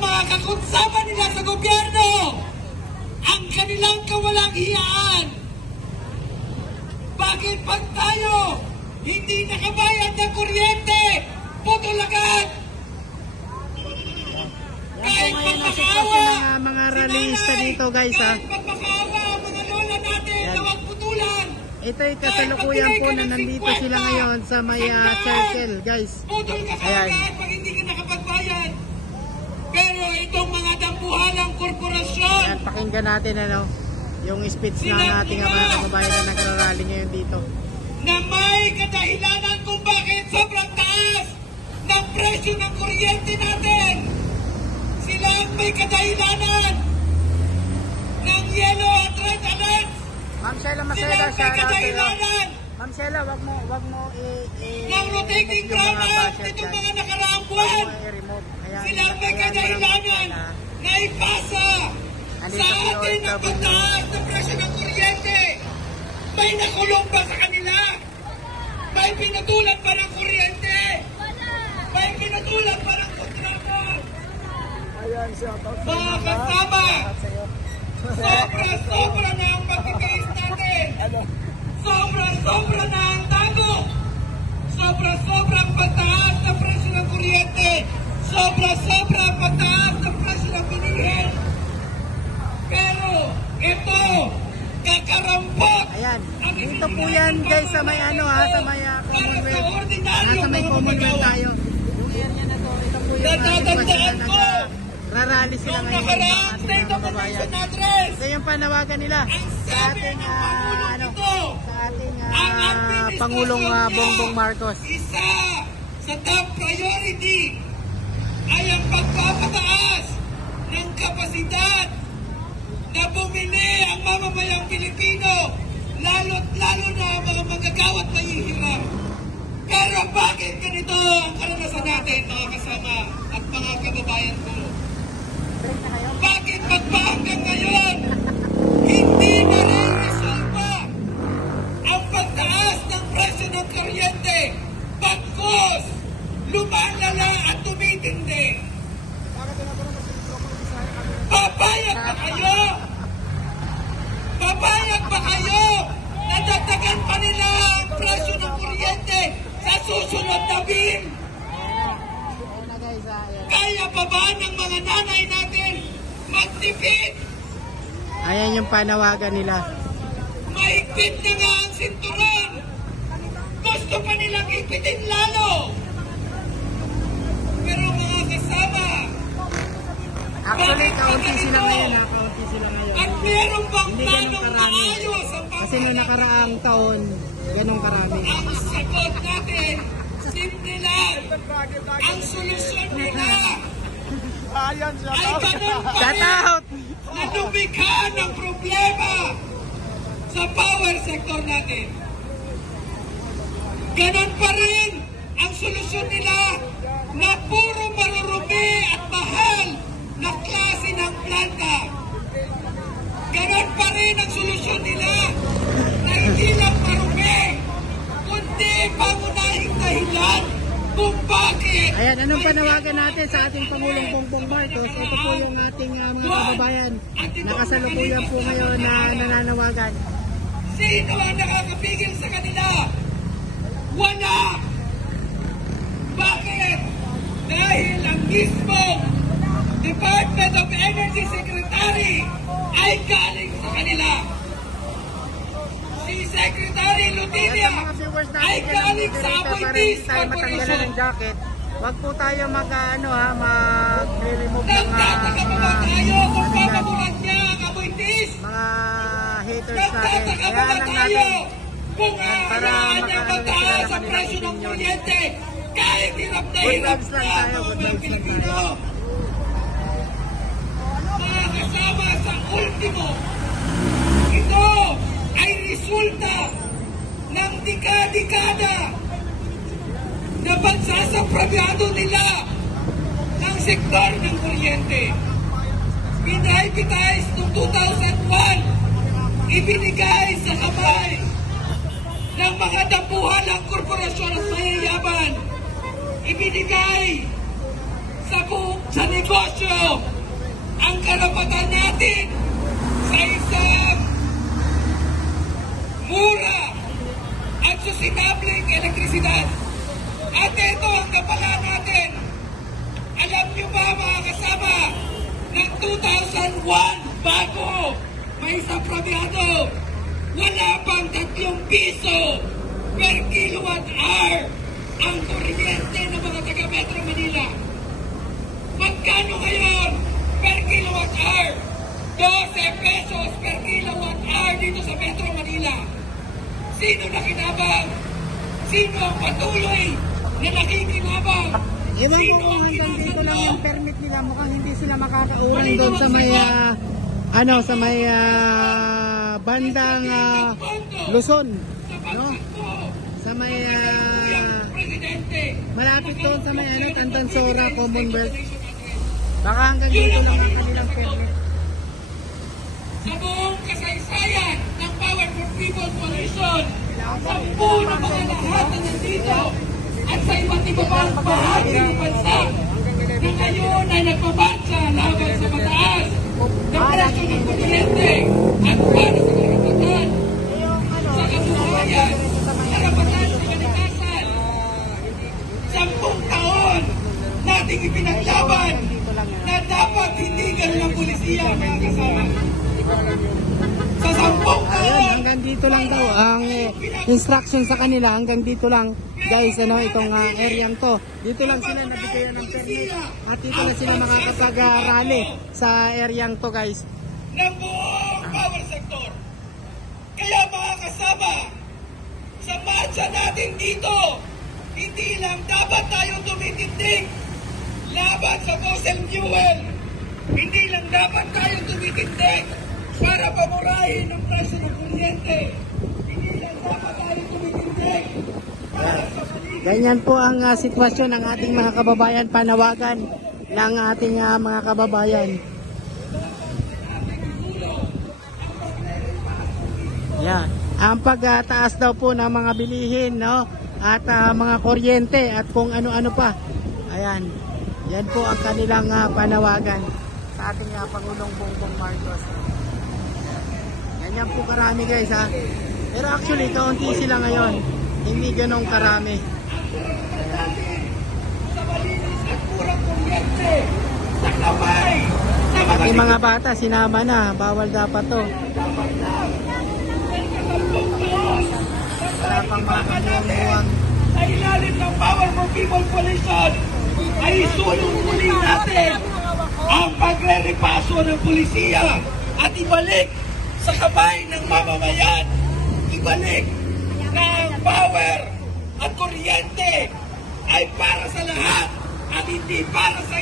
mga kakutsaba nila sa gobyerno ang kanilang kawalang hiyaan. Bakit pag tayo hindi nakabayad ng kuryente, putol agad? Yan po ngayon ang sitwasyon ng mga rallyista dito guys ha. Kahit magmakaawa ang mga lola natin na wag putulan. Ito'y kasalukuyan po na nandito sila ngayon sa may circle guys. Putol ka kagad pag hindi ka nakapagbayad. Pero itong mga dambuhalang korporasyon. Yan, pakinggan natin ano, yung speech na ating mga kababayan na nagrarally ngayon dito. Na may kadahilanan kung bakit sobrang taas ng presyo ng kuryente natin. Sila ang may kadahilanan ng yellow at red alert. Ma'am Sheila Maceda, sila ang may kadahilanan. Ma'am Sheila, wag mo ng rotating brownout nitong mga nakaraang buwan. Sila ang may kadahilanan na ipasa sa atin ang pagtaas ng presyo ng kuryente. May nakulong ba sa kanila? May pinatulan ba ng kuryente? May pinatulan ba ng kontrata? Mga kasama, sobra-sobra na ang pagtitiis natin. Sobra-sobra na ang tago. Sobra-sobra ang pagtaas ng presyo ng kuryente. Sobra-sobra ang pagtaas ng presyo ng bilihin. Pero ito, kakarampot. Ayan, dito po yan guys sa may ano ha, sa may Commonwealth. Nasa may Commonwealth tayo. Yung area na to, ito po yung sitwasyon na nag-rally sila ngayon ng ating mga kababayan. Ito yung panawagan nila sa ating Pangulong Bongbong Marcos. Isa sa top priority ay ang pagpapataas ng kapasidad na bumili ang mamamayang Pilipino, lalo't lalo na ang mga manggagawa at mahihirap. Pero bakit ganito ang karanasan natin, mga kasama at mga kababayan ko? Bakit hanggang ngayon hindi nare-resolve ang pagtaas ng presyo ng kuryente? Pagkos lumalala at tumitindi. Papayag ba kayo? Papayag ba kayo na dagdagan pa nila ang presyo ng kuryente sa susunod na BIM? Kaya pa ba ng mga nanay natin magtipid? Ayan yung panawagan nila. Maigpit na nga ang sinturon. Gusto pa nilang ipitin lalo. Pero mga kasama, actually, kaunti sila ngayon ha, kaunti sila ngayon. At meron bang planong maayos ang kasi noong nakaraang taon, ganun karami. Ang sagot natin, simple lang. Ang solusyon nila ay ganun pa rin na lumikha ng problema sa power sector natin. Ganon pa rin ang solusyon nila na puro marurumi at mahal na klase ng planta. Ganon pa rin ang solusyon nila na hindi lang marumi, kundi pangunahing dahilan kung bakit. Ayan, anong panawagan natin sa ating Pangulong Bongbong Marcos? Ito po yung ating mga kababayan na kasalukuyan po ngayon na nananawagan. Sino ang nakakapigil sa kanila? Wala! Bakit? Dahil ang mismong Department of Energy Secretary ay galing sa kanila. Si Secretary Lutilia ay galing sa Appointees Corporation. Ng jacket. Wag po tayo mag-remove ng nagtataka pa ba tayo kung papamulan niya ang Appointees? Mga haters natin. Nagtataka pa ba tayo kung aayaan niya mataas ang presyo ng kuryente kahit hirap na hirap na ang mga Pilipino? Mga kasama sa ultimo, ito ay resulta ng dekada na pagsasaprabyado nila ng sektor ng kuryente. Pinrivatize noong 2001, ibinigay sa kamay ng mga dambuhalang korporasyon at mayayaman. Ibinigay sa negosyo negosyo ang karapatan natin sa isang mura at sustainable elektrisidad. At ito ang kapalaan natin. Alam niyo ba mga kasama, ng 2001 bago may saprabiyado, wala pang 3 piso per kilowatt hour ang kuryente ng mga taga Metro Manila. Magkano ngayon per kilowatt hour? 12 pesos per kilowatt hour dito sa Metro Manila. Sino nakinabang? Sino ang patuloy na nakikinabang? Ewan ko kung hanggang dito lang yung permit nila. Mukhang hindi sila makakaulan doon sa may sa may bandang Luzon, no? Sa may malapit doon sa may Tantansora, Commonwealth. Baka hanggang dito lang ang kanilang permit. Sa buong kasaysayan ng Power for People Coalition, sa buong mga lahat na nandito at sa iba't iba pang bahagi ng bansa na ngayon ay nagpabansa laban sa mataas na presyo ng kuryente at para sa karapatan sa kabuhayan, karapatan sa kalikasan. 10 taon nating ipinaglaban na dapat hindi ganun ang pulisiya, mga kasama. Sa 10 taon, Hanggang dito lang daw ang instruction sa kanila, hanggang dito lang guys, itong areang to. Dito lang sila nabigyan ng permit at dito lang sila makakapag-rally sa areang to guys. ng buong power sector. Kaya mga kasama, sa marcha natin dito, hindi lang dapat tayo tumitindig laban sa fossil fuel. Hindi lang dapat tayo tumitindig para pamurahin ang presyo ng kuryente. Hindi lang dapat tayo tumitindig para sa Ganyan po ang sitwasyon ng ating mga kababayan, panawagan ng ating mga kababayan. Yan. Ang pagtaas daw po ng mga bilihin, no? At mga kuryente at kung ano-ano pa. Ayan. Yan po ang kanilang panawagan sa ating Pangulong Bongbong Marcos. Ganyan po karami guys ha. Pero actually kaunti sila ngayon. Hindi ganong karami. sa malinis at murang kuryente, sa kamay, sa mga Yung mga bata sinama na. Bawal dapat to. Wala pang mga kanyang sa ilalim ng Power for People Coalition ay isulong muli natin ang pagre-repaso ng pulisiya at ibalik sa kamay ng mamamayan, ibalik na ang power at kuryente ay para sa lahat at hindi para sa